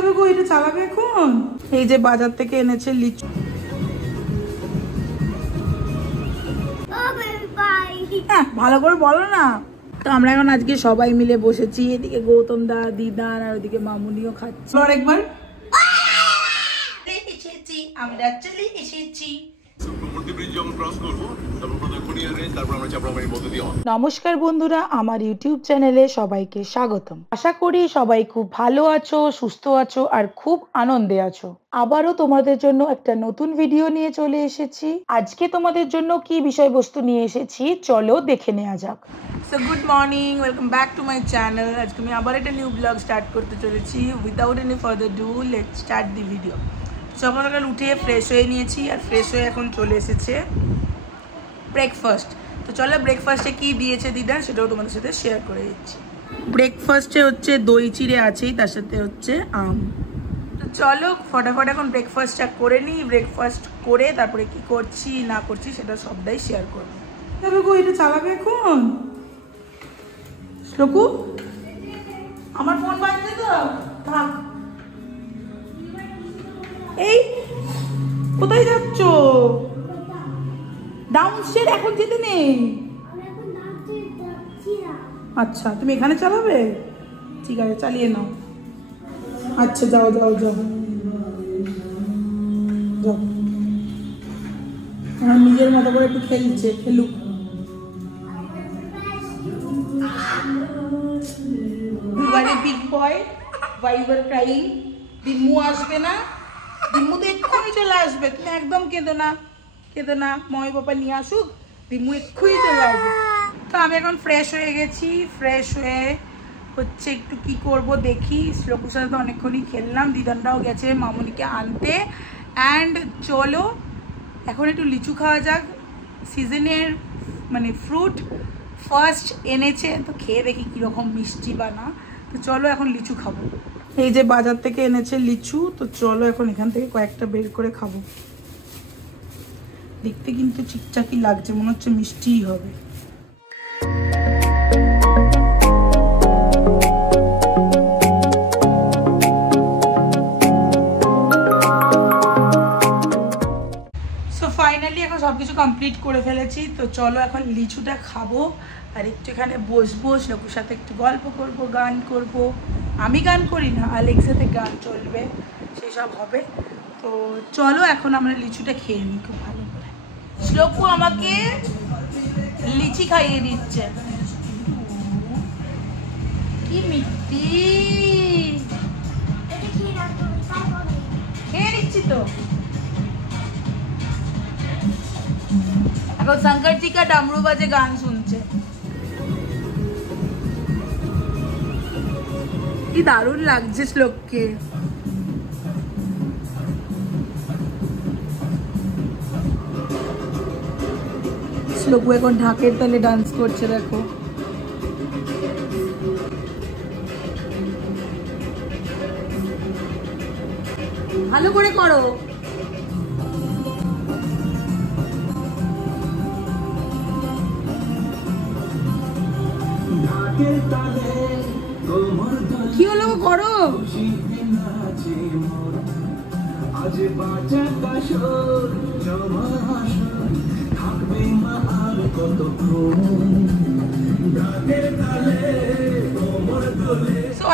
যাবে গো, এটা চালাবে এখন। এই যে বাজার থেকে এনেছে লিচু। হ্যাঁ ভালো করে বলো না। তো আমরা এখন আজকে সবাই মিলে বসেছি, এদিকে গৌতম দা, দিদান আর ওদিকে মামুনিও খাচ্ছে। আরেকবার আমরা চলে এসেছি। নমস্কার বন্ধুরা, আমার ইউটিউব চ্যানেলে সবাইকে স্বাগতম। আশা করি সবাই খুব ভালো আছো, সুস্থ আছো আর খুব আনন্দে আছো। আবারও তোমাদের জন্য একটা নতুন ভিডিও নিয়ে চলে এসেছি। আজকে তোমাদের জন্য কি বিষয়বস্তু নিয়ে এসেছি চলো দেখে নেওয়া যাক। So good morning, welcome back to my channel. আজকে আমি আবার একটা নিউ ব্লগ স্টার্ট করতে চলেছি। Without any further do let's start the video. সকাল সকাল উঠে ফ্রেশ হয়ে নিয়েছি, আর ফ্রেশ হয়ে এখন চলে এসেছে ব্রেকফাস্ট। তো চলো ব্রেকফাস্টে কি দিয়েছে দিদা সেটাও তোমাদের সাথে শেয়ার করে দিচ্ছি। ব্রেকফাস্টে হচ্ছে দই চিড়ে আছেই, তার সাথে হচ্ছে আম। তো চলো ফটাফট এখন ব্রেকফাস্টটা করে নিই। ব্রেকফাস্ট করে তারপরে কি করছি না করছি সেটা সবটাই শেয়ার করবো। তবে গো এটা চালাবে এখন শ্লোকু, আমার ফোন বাজছে তো থাক। এই কোথায় যাচ্ছ? ডাউনস্টেয়ার এখন যেতে নেই। আচ্ছা তুমি এখানে চালাবে, ঠিক আছে চালিয়ে নাও। আচ্ছা যাও যাও যাও যাও। আমার নিজের মতো করে একটু খেলছে, খেলুক। Big boy, why you were crying? দিম্মু আসবে না? দিম্মু তো এক্ষুনি চলে আসবে, তুমি একদম কেঁদো না, কেঁদো না। ময় বাবা নিয়ে আসুক, দিম্মু এক্ষুনি চলে আসবে। তো আমি এখন ফ্রেশ হয়ে গেছি। ফ্রেশ হয়ে হচ্ছে একটু কি করব দেখি। শ্লোকুর সাথে তো অনেকক্ষণই খেললাম, দিদানরাও গেছে মামুনিকে আনতে। অ্যান্ড চলো এখন একটু লিচু খাওয়া যাক। সিজনের মানে ফ্রুট ফার্স্ট এনেছে, তো খেয়ে দেখি কীরকম মিষ্টি বা না। তো চলো এখন লিচু খাবো। এই যে বাজার থেকে এনেছে লিচু, তো চলো এখন এখান থেকে কয়েকটা বের করে খাবো। দেখতে কিন্তু ঠিকঠাকই লাগছে, মনে হচ্ছে মিষ্টিই হবে। সো ফাইনালি এখন সবকিছু কমপ্লিট করে ফেলেছি। তো চলো এখন লিচুটা খাবো আর একটু এখানে বসবো, শ্লোকুর সাথে একটু গল্প করব, গান করব। আমি গান করি না, আলেক্সাতে গান চলবে, সেসব হবে। তো চলো এখন আমরা লিচুটা খেয়ে নিই খুব ভালো করে। শ্লোকু আমাকে লিচি খাইয়ে দিচ্ছে, কি মিষ্টি। খেয়ে দিচ্ছি তো। এখন শঙ্কর জি কা ডামরু বাজে গান শুনছে, কি দারুণ লাগছে শ্লোককে। শ্লোকু এখন ঢাকের তালে ডান্স করছে, দেখো। ভালো করে করো। কি হলো করো?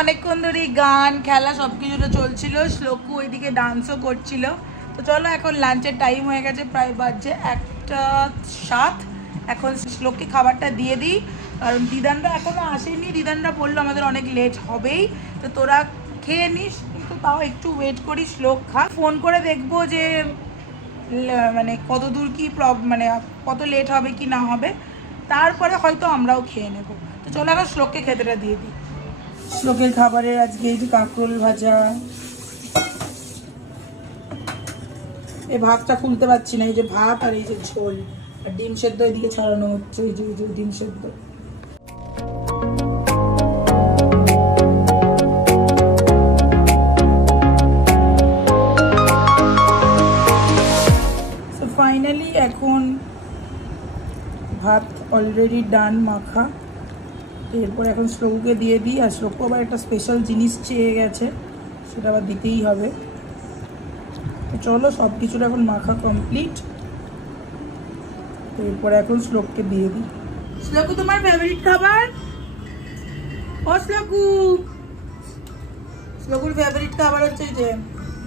অনেকক্ষণ ধরে গান খেলা সবকিছুটা চলছিল, শ্লোকু ওইদিকে ডান্সও করছিল। তো চলো এখন লাঞ্চের টাইম হয়ে গেছে, প্রায় বাজছে 1:07। এখন শ্লোককে খাবারটা দিয়ে দিই, কারণ দিদানরা এখনো আসেনি। দিদানরা বললো আমাদের অনেক লেট হবেই, তো তোরা খেয়ে নিস, কিন্তু তাও একটু ওয়েট করি, শ্লোক খা। ফোন করে দেখবো যে মানে কত দূর কি মানে কত লেট হবে কি না হবে, তারপরে হয়তো আমরাও খেয়ে নেব। তো চলো এখন শ্লোককে খেতেটা দিয়ে দিই। শ্লোকের খাবারের আজকে এই যে কাঁকরোল ভাজা, এই ভাতটা খুলতে পারছি না, এই যে ভাত আর এই যে ঝোল, আর ডিম সেদ্ধ এদিকে ছড়ানো হচ্ছে, এই যে ডিম সেদ্ধ। সো ফাইনালি এখন ভাত অলরেডি ডান মাখা। এরপর এখন শ্লোকুকে দিয়ে দিই, আর শ্লোকু আবার একটা স্পেশাল জিনিস চেয়ে গেছে, সেটা আবার দিতেই হবে। তো চলো সব কিছুটা এখন মাখা কমপ্লিট। তো এরপরে এখন শ্লোককে দিয়ে দিই। শ্লোকু তোমার ফেভারিট খাবার? ও শ্লোকু, শ্লোকুর ফেভারিট খাবার হচ্ছে যে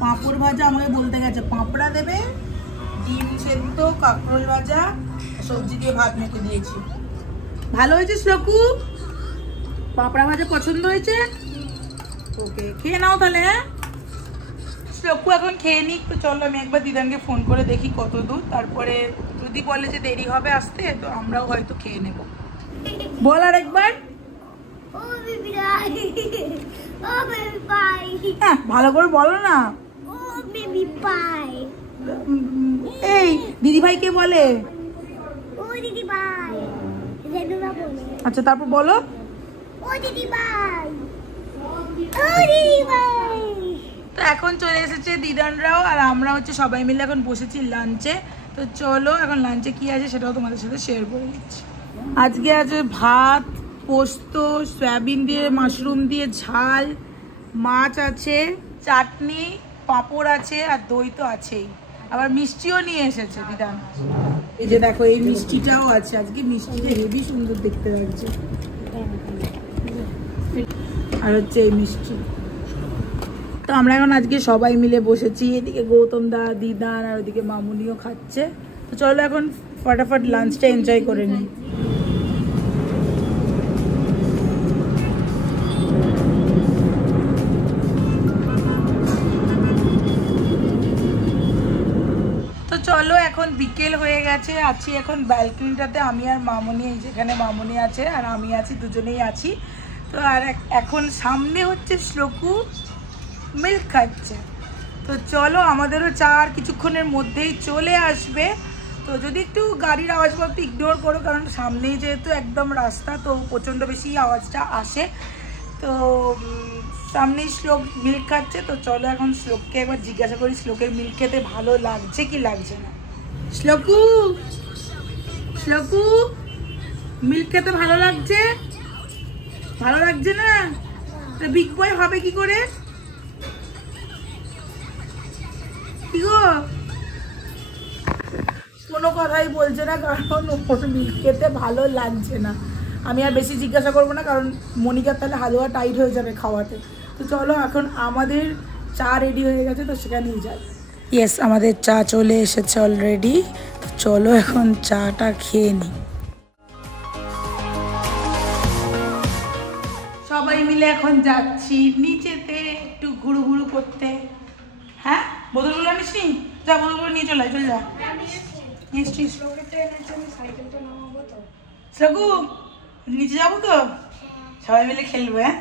পাঁপড় ভাজা। আমাকে বলতে গেছে পাঁপড়া দেবে, ডিম সেদ্ধ, কাঁকরোল ভাজা, সবজি দিয়ে ভাত মেখে দিয়েছি। ভালো হয়েছে শ্লোকু? পাঁপড়া ভাজা পছন্দ হয়েছে? ওকে, খেয়ে নাও তাহলে। হ্যাঁ শ্লোকু এখন খেয়ে নিক। তো চলো আমি একবার দিদানকে ফোন করে দেখি কত দূর, তারপরে যদি বলে যে দেরি হবে আসতে তো আমরাও হয়তো খেয়ে নেব। বল আর একবার। ভালো করে বলো না। এই দিদি ভাইকে বলে। আচ্ছা তারপর বলো। তো এখন চলে এসেছে দিদানরাও, আর আমরা হচ্ছে সবাই মিলে এখন বসেছি লাঞ্চে। তো চলো এখন লাঞ্চে কি আছে সেটাও তোমাদের সাথে শেয়ার করে দিচ্ছি। আজকে আছে ভাত, পোস্ত, সয়াবিন দিয়ে মাশরুম দিয়ে ঝাল, মাছ আছে, চাটনি, পাঁপড় আছে, আর দই তো আছেই। আবার মিষ্টিও নিয়ে এসেছে দিদান। এই যে দেখো এই মিষ্টিটাও আছে। আজকে মিষ্টিটা হেভি সুন্দর দেখতে লাগছে। আর হচ্ছে এই মিষ্টি। তো আমরা এখন আজকে সবাই মিলে বসেছি। এদিকে গৌতম দা, দিদান, আর ওদিকে মামুনিও খাচ্ছে। তো চলো এখন ফটাফট লাঞ্চটা এনজয় করে নিই। তো চলো এখন বিকেল হয়ে গেছে, আছি এখন ব্যালকনিটাতে আমি আর মামুনি। এই যেখানে মামুনি আছে আর আমি আছি, দুজনেই আছি। তো আর এখন সামনে হচ্ছে শ্লোকু মিল্ক খাচ্ছে। তো চলো আমাদেরও চা আর কিছুক্ষণের মধ্যেই চলে আসবে। তো যদি একটু গাড়ির আওয়াজপত্র ইগনোর করো, কারণ সামনেই যেহেতু একদম রাস্তা, তো প্রচণ্ড বেশি আওয়াজটা আসে। তো সামনেই শ্লোক মিল্ক খাচ্ছে। তো চলো এখন শ্লোককে একবার জিজ্ঞাসা করি শ্লোকের মিল্ক খেতে ভালো লাগছে কি লাগছে না। শ্লোকু, শ্লোকু মিল্ক খেতে ভালো লাগছে? ভালো লাগছে না? তো বিগ বয় হবে কি করে? কি গো, কোনো কথাই বলছে না, কারণ ওর মিল্ক খেতে ভালো লাগছে না। আমি আর বেশি জিজ্ঞাসা করবো না, কারণ মনিকার তাহলে হালুয়া টাইট হয়ে যাবে খাওয়াতে। তো চলো এখন আমাদের চা রেডি হয়ে গেছে, তো সেখানেই যাই। ইয়েস, আমাদের চা চলে এসেছে অলরেডি। চলো এখন চাটা খেয়ে নিই। সবাই মিলে এখন যাচ্ছি নিচেতে একটু ঘুরু ঘুরু করতে। হ্যাঁ বোতলগুলো আনিস নি? যা বোতলগুলো নিয়ে চলে চলে যা। শ্লোকু নিচে যাবো তো, সবাই মিলে খেলবো। হ্যাঁ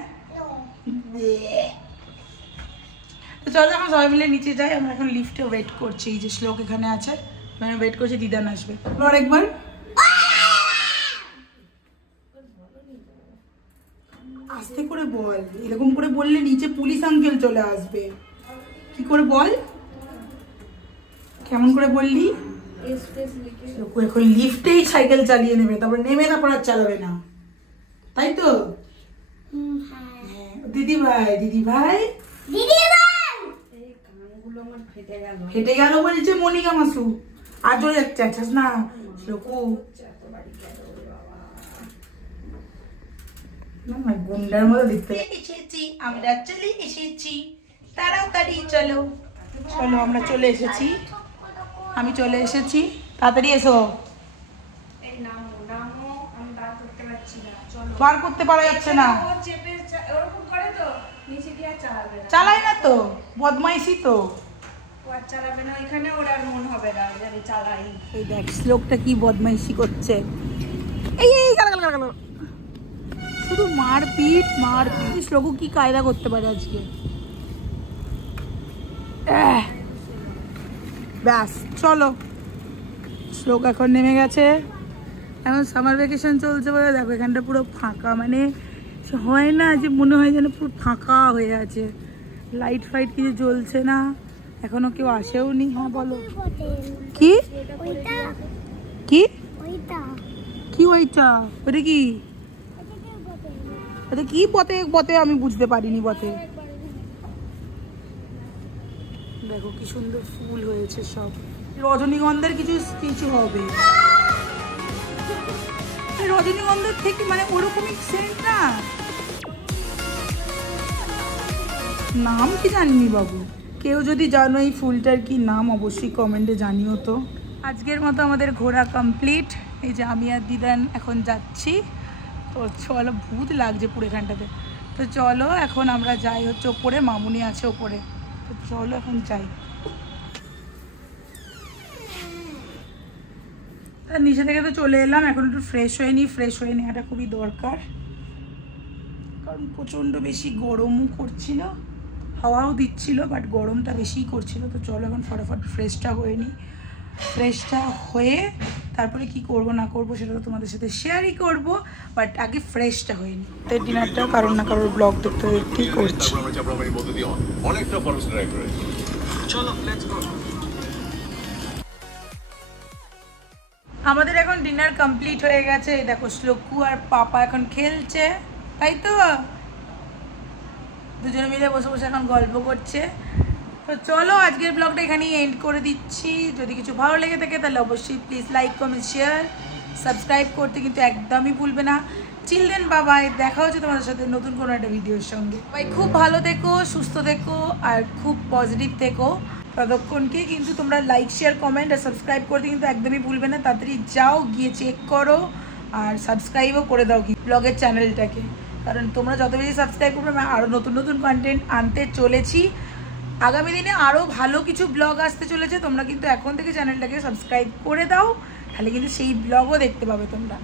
তো চলো এখন সবাই মিলে নিচে যাই। আমরা এখন লিফটে ওয়েট করছি। এই যে শ্লোক এখানে আছে, মানে ওয়েট করছি দিদান আসবে। আর একবার আস্তে করে বল, এরকম করে বললে নিচে পুলিশ আঙ্কেল চলে আসবে। কি করে বল, কেমন করে বললি? এখন লিফটেই সাইকেল চালিয়ে নেবে, তারপর নেমে তারপর আর চালাবে না, তাই তো? দিদি ভাই, দিদি ভাই, দিদি ভাই, এই কানগুলো আমার ফেটে গেল বলছে মনিকা মাসু। আর জোরে যাচ্ছে না শ্লোকু, গুন্ডার মতো দেখতে। এসেছি আমরা, চলে এসেছি, তাড়াতাড়ি চলো। চলো আমরা চলে এসেছি, আমি চলে এসেছি, তাড়াতাড়ি এসো। বার করতে পারা যাচ্ছে না, চালাই না তো, বদমাইশি তো। এই দেখ শ্লোকটা কি বদমাইশি করছে। এই শুধু মারপিট মারপিট। শ্লোকু কি কায়দা করতে পারে আজকে। ব্যাস চলো, শ্লোক এখন নেমে গেছে। এখন সামার ভ্যাকেশন চলছে বলে দেখো এখানটা পুরো ফাঁকা, মানে হয় না যে মনে হয় যেন পুরো ফাঁকা হয়ে আছে, লাইট ফাইট কিছু জ্বলছে না, এখনো কেউ আসেও নি। হ্যাঁ বলো, কি কি কি ওইটা, ওটা কি, ওটা কি পথে পথে আমি বুঝতে পারিনি। পথে দেখো কি সুন্দর ফুল হয়েছে সব। রজনীগন্ধার কিছু কিছু হবে, রজনীগন্ধার থেকে মানে ওরকমই সেন্ট না। নাম কি জানিনি বাবু, কেউ যদি জানো এই ফুলটার কি নাম অবশ্যই কমেন্টে জানিও তো। আজকের মতো আমাদের ঘোরা কমপ্লিট। এই যে আমি আর দিদান এখন যাচ্ছি, তো চলো, ভূত লাগছে পুরো এখানটাতে। তো চলো এখন আমরা যাই হচ্ছে ওপরে, মামুনি আছে ওপরে, তো চলো এখন যাই। নিচে থেকে তো চলে এলাম, এখন একটু ফ্রেশ হয়ে নিই। ফ্রেশ হয়ে নেওয়াটা খুবই দরকার, কারণ প্রচণ্ড বেশি গরমও করছিল, হাওয়াও দিচ্ছিল, বাট গরমটা বেশিই করছিল। তো চলো এখন ফটাফট ফ্রেশটা হয়ে নিই। ফ্রেশটা হয়ে তারপরে কি করব না করব সেটা তো তোমাদের সাথে শেয়ারই করব, বাট আগে ফ্রেশটা হয়ে নিই। তো ডিনারটা কারোর না কারোর ব্লগ দেখতে দেখতেই করছি। আমাদের এখন ডিনার কমপ্লিট হয়ে গেছে। দেখো শ্লোকু আর পাপা এখন খেলছে, তাই তো দুজনে মিলে বসে বসে এখন গল্প করছে। তো চলো আজকের ব্লগটা এখানেই এন্ড করে দিচ্ছি। যদি কিছু ভালো লেগে থাকে তাহলে অবশ্যই please like comment share subscribe করতে কিন্তু একদমই ভুলবে না। চিলড্রেন বাবাই, দেখা হচ্ছে তোমাদের সাথে নতুন কোনো একটা ভিডিওর সঙ্গে। ভাই খুব ভালো থেকো, সুস্থ থেকো আর খুব পজিটিভ থেকো ততক্ষণকে। কিন্তু তোমরা লাইক শেয়ার কমেন্ট আর সাবস্ক্রাইব করতে কিন্তু একদমই ভুলবে না। তাড়াতাড়ি যাও, গিয়ে চেক করো আর সাবস্ক্রাইবও করে দাও কি ব্লগের চ্যানেলটাকে, কারণ তোমরা যত বেশি সাবস্ক্রাইব করবে আমি আরও নতুন নতুন কন্টেন্ট আনতে চলেছি। আগামী দিনে আরও ভালো কিছু ব্লগ আসতে চলেছে। তোমরা কিন্তু এখন থেকে চ্যানেলটাকে সাবস্ক্রাইব করে দাও, তাহলে কিন্তু সেই ব্লগও দেখতে পাবে তোমরা।